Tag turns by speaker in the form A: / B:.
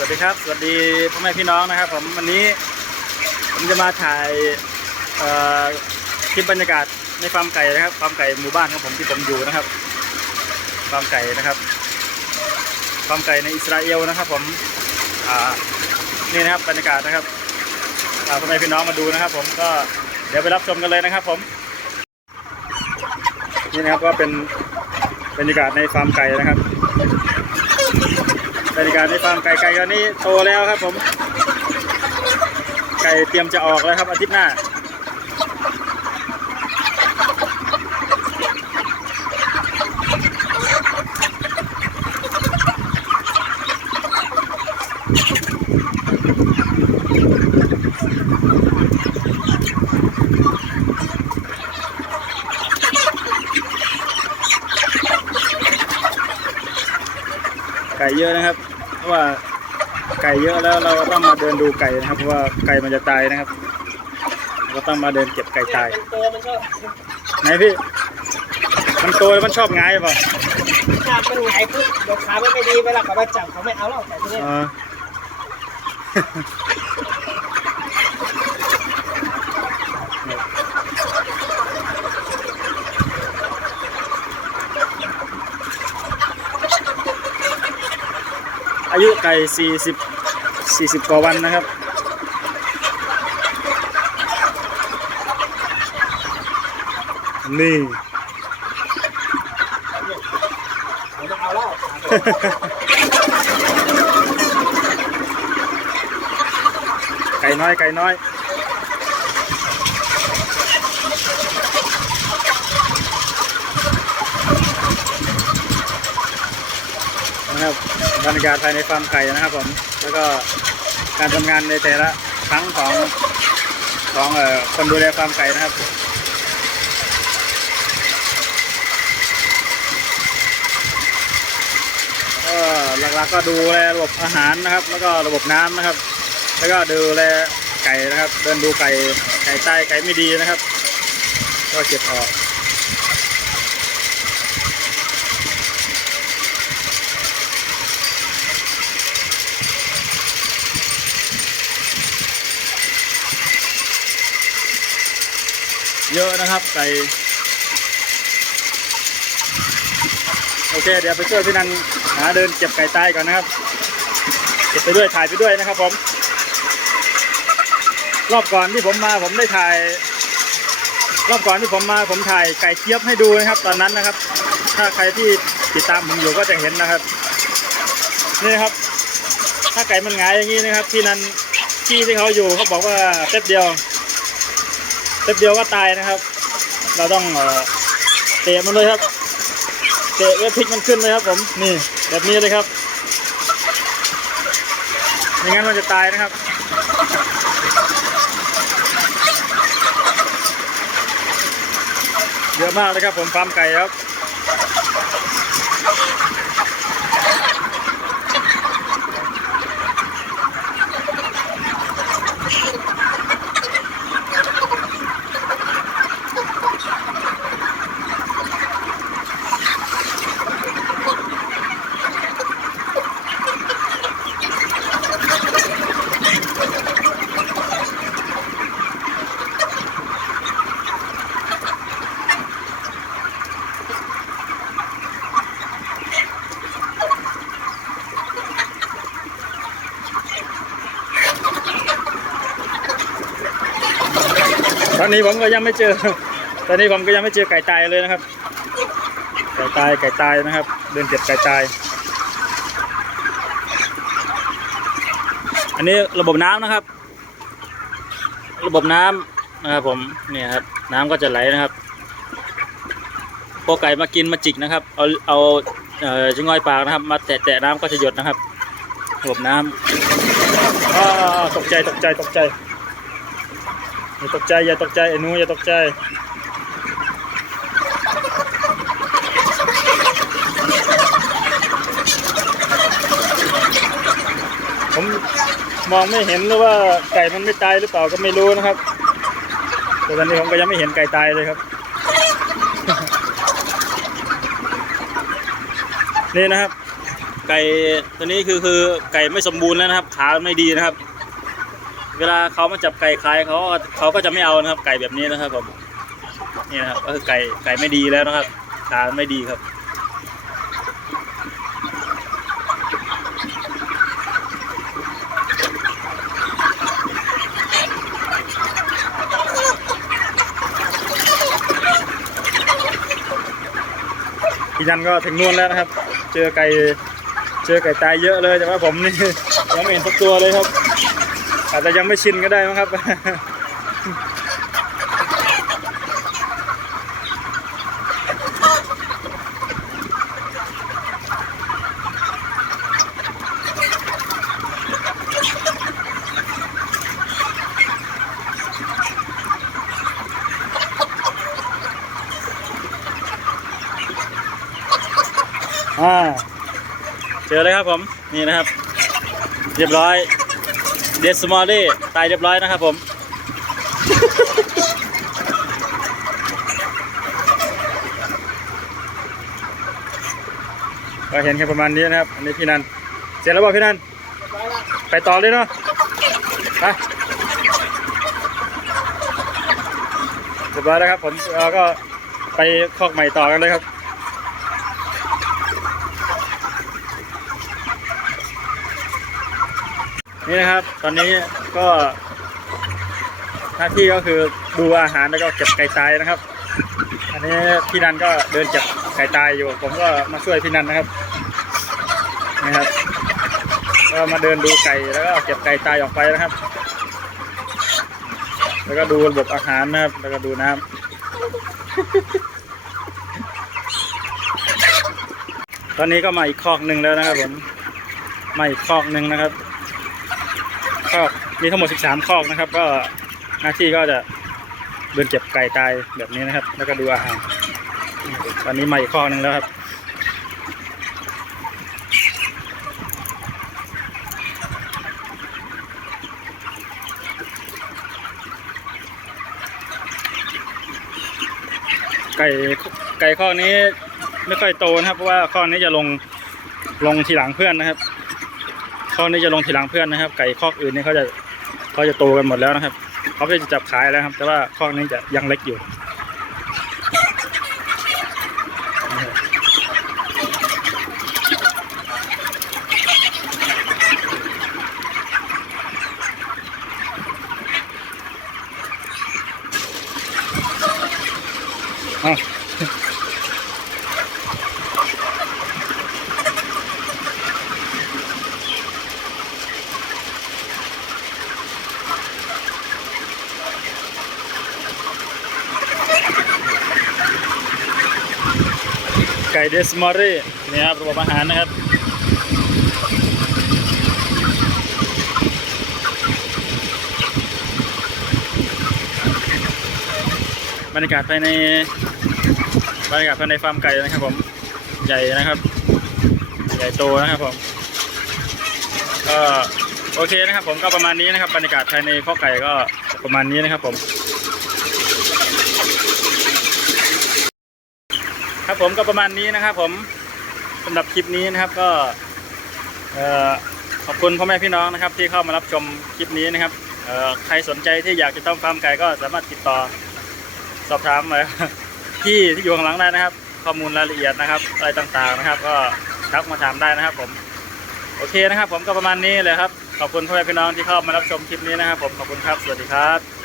A: วัสดีครับ สวัสดีพ่อแม่พี่น้องนะครับ ผมวันนี้ผมจะมาถ่ายคลิปบรรยากาศในฟาร์มไก่นะครับฟาร์มไก่หมู่บ้านของผมที่ผมอยู่นะครับฟาร์มไก่นะครับฟาร์มไก่ในอิสราเอลนะครับ ผมนี่นะครับบรรยากาศนะครับพ่อแม่พี่น้องมาดูนะครับ ผมก็เดี๋ยวไปรับชมกันเลยนะครับ ผมนี่นะครับก็เป็นบรรยากาศในฟาร์มไก่นะครับ บรรยากาศในฟาร์มไก่ไก่ตอนนี้โตแล้วครับผม ไก่เตรียมจะออกแล้วครับอาทิตย์หน้าไก่เยอะนะครับ ว่าไก่เยอะแล้วเราก็ต้องมาเดินดูไก่นะครับเพราะว่าไก่มันจะตายนะครับ เราก็ต้องมาเดินเก็บไก่ตาย
B: มันตัวมันก็
A: ไหนพี่มันโตแล้วมันชอบง่ายเปล่า
B: ขามันหงายปุ๊บเดี๋ยวขามันไม่ดีเวลาเขามาจับเขาไม่เอาแล้วแต่ทีนี้
A: อายุไก่สี่สิบสี่สิบกว่าวันนะครับ นี่
B: ไก่
A: น้อย ไก่น้อย นะครับบรรยากาศภายในฟาร์มไก่นะครับผมแล้วก็การทำงานในแต่ละครั้งของของเอ่อคนดูแลฟาร์มไก่นะครับก็หลักๆก็ดูแลระบบอาหารนะครับ แล้วก็ระบบน้ำนะครับ แล้วก็ดูแลไก่นะครับ เดินดูไก่ไก่ใต้ไก่ไม่ดีนะครับ ก็เก็บออก เยอะนะครับไก่โอเค เดี๋ยวไปช่วยพี่นันหาเดินเก็บไก่ตายก่อนนะครับ เก็บไปด้วยถ่ายไปด้วยนะครับผม รอบก่อนที่ผมมาผมได้ถ่าย รอบก่อนที่ผมมาผมถ่ายไก่เจี๊ยบให้ดูนะครับ ตอนนั้นนะครับ ถ้าใครที่ติดตามผมอยู่ก็จะเห็นนะครับ นี่ครับ ถ้าไก่มันหงายอย่างนี้นะครับ ที่นั้นที่ที่เขาอยู่เขาบอกว่าแป๊บเดียว ป๊บเดียวก็ตายนะครับ เราต้องเอเตะมันเลยครับ เตะเวทพลิกมันขึ้นเลยครับ ผมนี่แบบนี้เลยครับไม่งั้นมันจะตายนะครับเยอะมากเลยครับผมฟาร์มไก่ครับ ตอนนี้ผมก็ยังไม่เจอ ตอนนี้ผมก็ยังไม่เจอไก่ตายเลยนะครับ ไก่ตายไก่ตายนะครับ เดินเก็บไก่ตาย อันนี้ระบบน้ำนะครับ ระบบน้ำนะครับผมเนี่ยครับ น้ำก็จะไหลนะครับพอไก่มากินมาจิกนะครับ เอาเอาเอ่อจิงอยปากนะครับ มาแตะแตะน้ำก็จะหยดนะครับระบบน้ำอ้าตกใจตกใจตกใจ อย่าตกใจอย่าตกใจไอ้นูอย่าตกใจผมมองไม่เห็นหรือว่าไก่มันไม่ตายหรือเปล่าก็ไม่รู้นะครับแต่ตอนนี้ผมก็ยังไม่เห็นไก่ตายเลยครับ นี่นะครับ ไก่ตัวนี้คือคือไก่ไม่สมบูรณ์แล้วนะครับ ขาไม่ดีนะครับ เวลาเขามาจับไก่ขายเขาเขาก็จะไม่เอานะครับ ไก่แบบนี้นะครับผมนี่นะครับก็คือไก่ไก่ไม่ดีแล้วนะครับขาไม่ดีครับพี่นันก็ถึงนู่นแล้วนะครับ เจอไก่เจอไก่ตายเยอะเลยแต่ว่าผมนี่ยังไม่เห็นสักตัวเลยครับ อาจจะยังไม่ชินก็ได้มั้งครับ อ่า เจอเลยครับผม นี่นะครับ เรียบร้อย เดสมอลลี่ตายเรียบร้อยนะครับผม ก็เห็นแค่ประมาณนี้นะครับ อันนี้พี่นัน เสร็จแล้วบอกพี่นัน ไปต่อเลยเนาะไปเรียบร้อยแล้วครับผมเราก็ไปคอกใหม่ต่อกันเลยครับ นี่นะครับ ตอนนี้ก็หน้าที่ก็คือดูอาหารแล้วก็เก็บไก่ตายนะครับ อันนี้พี่นันก็เดินเก็บไก่ตายอยู่ ผมก็มาช่วยพี่นันนะครับนะครับ ก็มาเดินดูไก่แล้วก็เก็บไก่ตายออกไปนะครับ แล้วก็ดูระบบอาหารนะครับ แล้วก็ดูน้ำตอนนี้ก็มาอีกคอกหนึ่งแล้วนะครับผมมาอีกคอกหนึ่งนะครับ กมีทั้งหมด 13 คอกนะครับ ก็หน้าที่ก็จะเดินเก็บไก่ตายแบบนี้นะครับ แล้วก็ดูอาหารตอนนี้มาอีกคอกหนึ่งแล้วครับไก่ไก่ข้อนี้ไม่ค่อยโตนะครับเพราะว่าข้อนี้จะลงลงทีหลังเพื่อนนะครับ ข้อนี้จะลงทีหลังเพื่อนนะครับ ไก่คอกอื่นนี่เขาจะเขาจะโตกันหมดแล้วนะครับเขาจะจับขายแล้วครับ แต่ว่าคอกนี้จะยังเล็กอยู่อ้า ไก่เดสมอรี่นี่ครับระบบอาหารนะครับบรรยากาศภายในบรรยากาศภายในฟาร์มไก่นะครับผมใหญ่นะครับ ใหญ่โตนะครับผมก็โอเคนะครับผมก็ประมาณนี้นะครับบรรยากาศภายในข้อกไก่ก็ประมาณนี้นะครับผม ครับผมก็ประมาณนี้นะครับ ผมสำหรับคลิปนี้นะครับก็ขอบคุณพ่อแม่พี่น้องนะครับ ที่เข้ามารับชมคลิปนี้นะครับใครสนใจที่อยากจะต้องฟาร์มไก่ก็สามารถติดต่อสอบถามมาที่ที่อยู่ข้างหลังได้นะครับ ข้อมูลรายละเอียดนะครับอะไรต่างๆนะครับ ก็ทักมาถามได้นะครับ ผมโอเคนะครับ ผมก็ประมาณนี้เลยครับขอบคุณพ่อแม่พี่น้องที่เข้ามารับชมคลิปนี้นะครับ ผมขอบคุณครับสวัสดีครับ